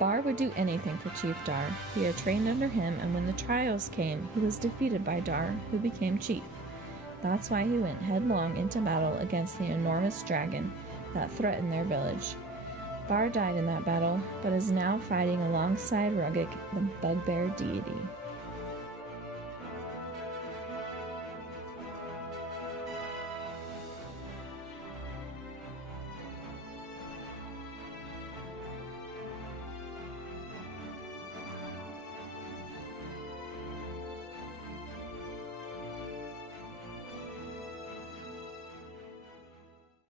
Barr would do anything for Chief Dar. He had trained under him, and when the trials came, he was defeated by Dar, who became chief. That's why he went headlong into battle against the enormous dragon that threatened their village. Barr died in that battle, but is now fighting alongside Hruggek, the Bugbear deity.